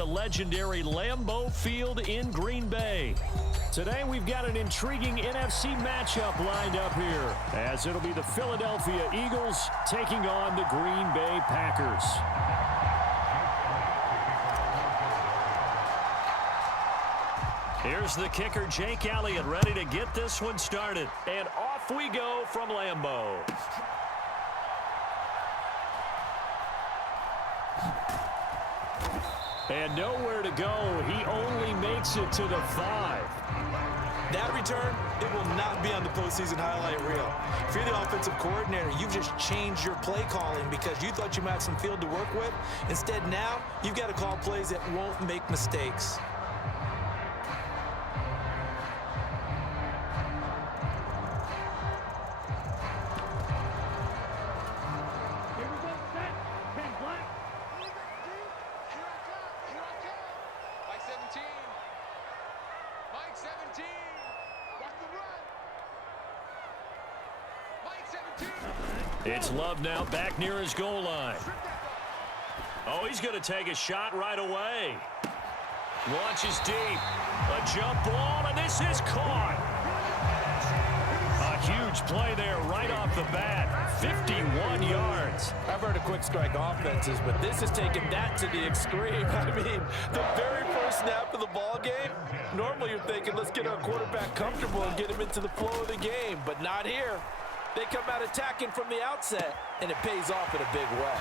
to legendary Lambeau Field in Green Bay. Today we've got an intriguing NFC matchup lined up here, as it'll be the Philadelphia Eagles taking on the Green Bay Packers. Here's the kicker, Jake Elliott, ready to get this one started. And off we go from Lambeau. And nowhere to go. He only makes it to the 5. That return, it will not be on the postseason highlight reel. If you're the offensive coordinator, you've just changed your play calling because you thought you might have some field to work with. Instead, now, you've got to call plays that won't make mistakes. It's Love now back near his goal line. Oh, he's going to take a shot right away. Launches deep. A jump ball, and this is caught. A huge play there right off the bat. 51 yards. I've heard of quick strike offenses, but this has taken that to the extreme. I mean, the very first snap of the ball game, normally you're thinking, let's get our quarterback comfortable and get him into the flow of the game, but not here. They come out attacking from the outset, and it pays off in a big way.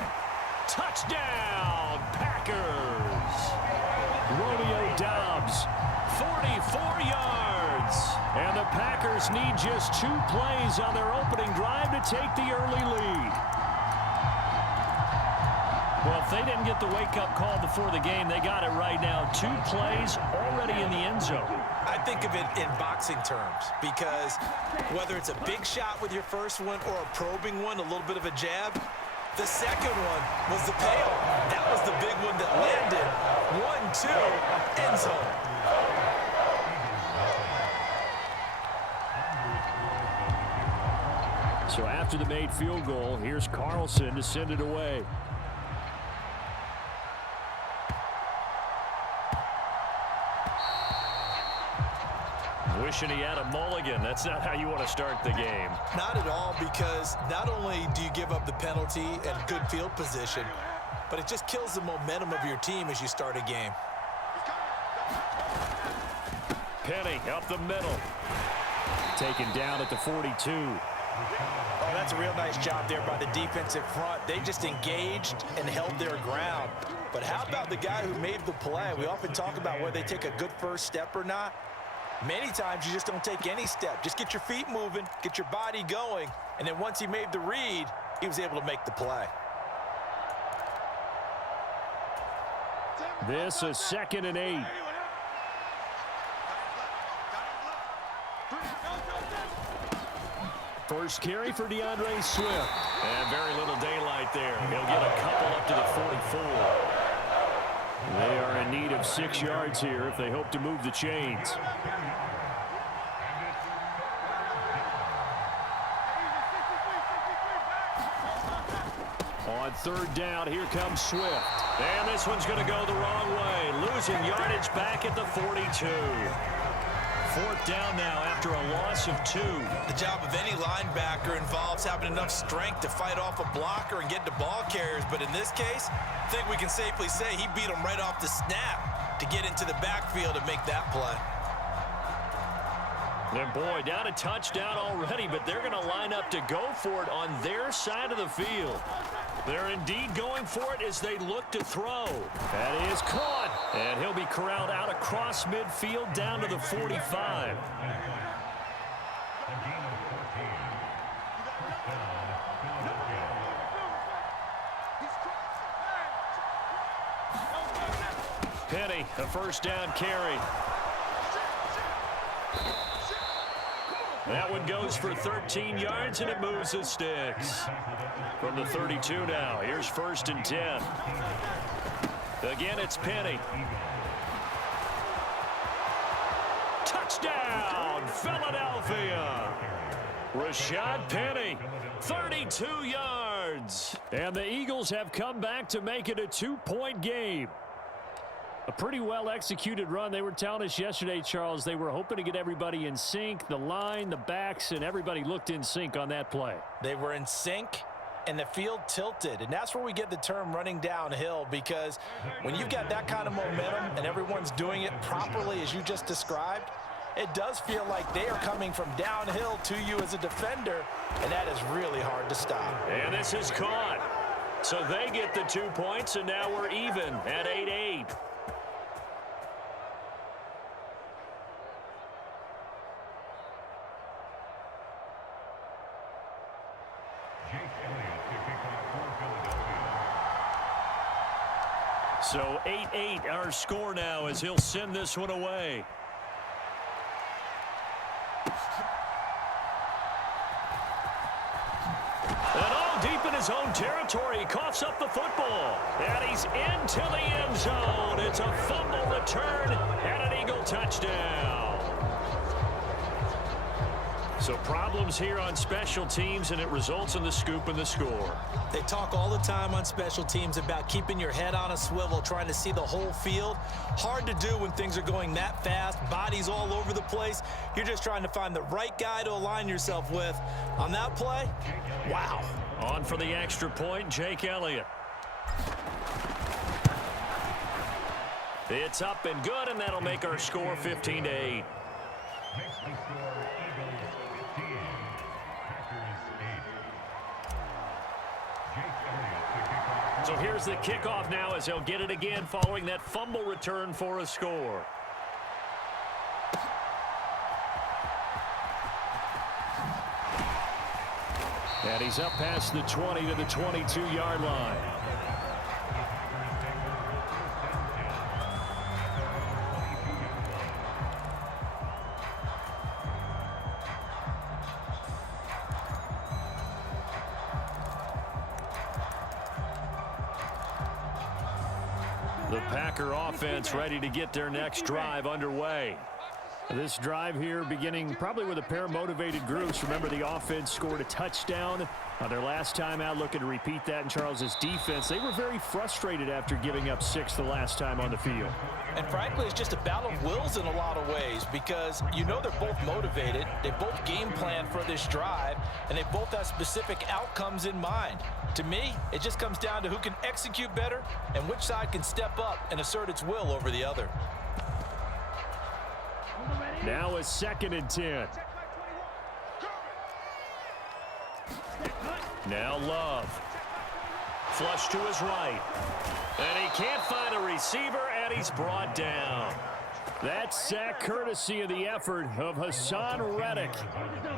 Touchdown, Packers! Romeo Doubs, 44 yards. And the Packers need just 2 plays on their opening drive to take the early lead. Well, if they didn't get the wake-up call before the game, they got it right now. 2 plays already in the end zone. I think of it in boxing terms because whether it's a big shot with your first one or a probing one, a little bit of a jab, the second one was the payoff. That was the big one that landed. 1-2, end zone. So after the made field goal, here's Carlson to send it away. Wishing he had a mulligan. That's not how you want to start the game. Not at all, because not only do you give up the penalty and good field position, but it just kills the momentum of your team as you start a game. Penny up the middle. Taken down at the 42. Oh, that's a real nice job there by the defensive front. They just engaged and held their ground. But how about the guy who made the play? We often talk about whether they take a good first step or not. Many times you just don't take any step. Just get your feet moving, get your body going, and then once he made the read, he was able to make the play. This is 2nd and 8. First carry for DeAndre Swift. And very little daylight there. He'll get a couple up to the 44. They are in need of 6 yards here if they hope to move the chains. On 3rd down, here comes Swift. And this one's going to go the wrong way. Losing yardage back at the 42. 4th down now after a loss of 2. The job of any linebacker involves having enough strength to fight off a blocker and get to ball carriers. But in this case, I think we can safely say he beat him right off the snap to get into the backfield and make that play. And boy, down a touchdown already, but they're going to line up to go for it on their side of the field. They're indeed going for it as they look to throw. That is caught. And he'll be corralled out across midfield down to the 45. Penny, a 1st down carry. That one goes for 13 yards, and it moves the sticks. From the 32 now, here's 1st and 10. Again, it's Penny. Touchdown, Philadelphia! Rashad Penny, 32 yards. And the Eagles have come back to make it a 2-point game. A pretty well-executed run. They were telling us yesterday, Charles, they were hoping to get everybody in sync, the line, the backs, and everybody looked in sync on that play. They were in sync, and the field tilted, and that's where we get the term running downhill, because when you've got that kind of momentum and everyone's doing it properly as you just described, it does feel like they are coming from downhill to you as a defender, and that is really hard to stop. And this is caught. So they get the 2 points, and now we're even at 8-8. So 8-8 our score now as he'll send this one away. And all deep in his own territory, he coughs up the football. And he's into the end zone. It's a fumble return and an Eagle touchdown. So problems here on special teams, and it results in the scoop and the score. They talk all the time on special teams about keeping your head on a swivel, trying to see the whole field. Hard to do when things are going that fast, bodies all over the place. You're just trying to find the right guy to align yourself with. On that play, wow. On for the extra point, Jake Elliott. It's up and good, and that'll make our score 15-8. So here's the kickoff now as he'll get it again following that fumble return for a score. And he's up past the 20 to the 22-yard line. The Packer offense ready to get their next drive underway. This drive here beginning probably with a pair of motivated groups. Remember, the offense scored a touchdown on their last time out, looking to repeat that in Charles's defense. They were very frustrated after giving up 6 the last time on the field. And frankly, it's just a battle of wills in a lot of ways, because you know they're both motivated, they both game plan for this drive, and they both have specific outcomes in mind. To me, it just comes down to who can execute better and which side can step up and assert its will over the other. Now a 2nd and 10. Now Love. Flush to his right. And he can't find a receiver, and he's brought down. That sack courtesy of the effort of Hassan Reddick.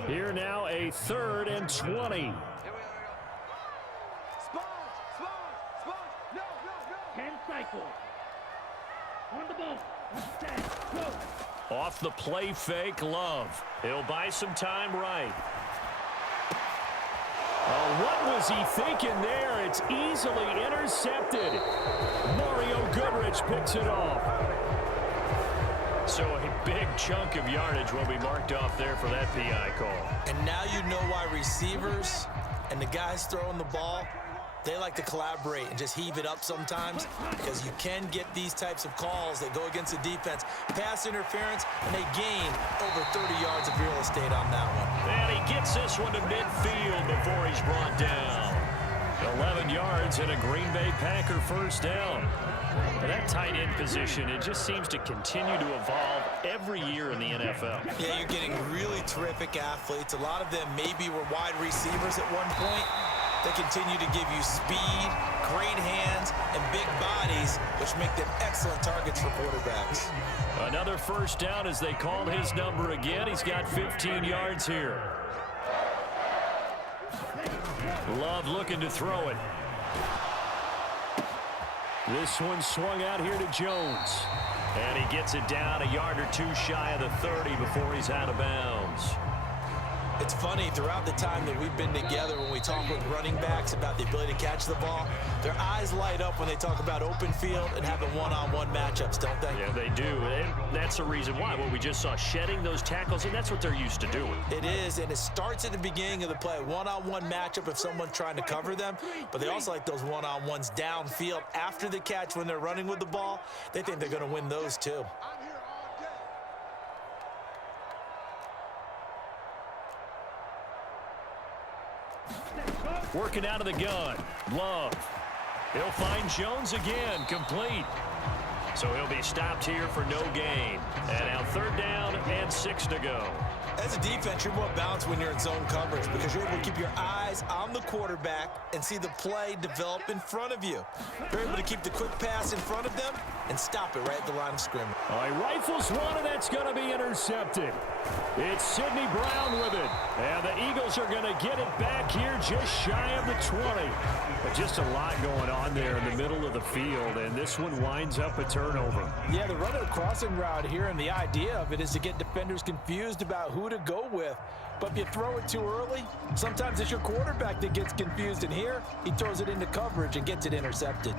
Here now a 3rd and 20. 10 cycles. On the ball. Go. Off the play fake, Love. He'll buy some time right. Oh, what was he thinking there? It's easily intercepted. Mario Goodrich picks it off. So a big chunk of yardage will be marked off there for that PI call. And now you know why receivers and the guys throwing the ball, they like to collaborate and just heave it up sometimes, because you can get these types of calls that go against the defense. Pass interference, and they gain over 30 yards of real estate on that one. And he gets this one to midfield before he's brought down. 11 yards and a Green Bay Packer first down. That tight end position, it just seems to continue to evolve every year in the NFL. Yeah, you're getting really terrific athletes. A lot of them maybe were wide receivers at one point. They continue to give you speed, great hands, and big bodies, which make them excellent targets for quarterbacks. Another first down as they call his number again. He's got 15 yards here. Love looking to throw it. This one swung out here to Jones. And he gets it down a yard or two shy of the 30 before he's out of bounds. It's funny, throughout the time that we've been together, when we talk with running backs about the ability to catch the ball, their eyes light up when they talk about open field and having one-on-one matchups, don't they? Yeah, they do, and that's the reason why. What we just saw, shedding those tackles, and that's what they're used to doing. It is, and it starts at the beginning of the play, one-on-one matchup if someone's trying to cover them, but they also like those one-on-ones downfield after the catch when they're running with the ball. They think they're going to win those too. Working out of the gun. Love. He'll find Jones again. Complete. So he'll be stopped here for no gain. And now 3rd down and 6 to go. As a defense, you're more balanced when you're in zone coverage because you're able to keep your eyes on the quarterback and see the play develop in front of you. You're able to keep the quick pass in front of them and stop it right at the line of scrimmage. All right, rifles one, and that's going to be intercepted. It's Sidney Brown with it. And the Eagles are going to get it back here just shy of the 20. But just a lot going on there in the middle of the field, and this one winds up a turnover. Yeah, they're running a crossing route here, and the idea of it is to get defenders confused about who to go with. But if you throw it too early, sometimes it's your quarterback that gets confused, and here he throws it into coverage and gets it intercepted.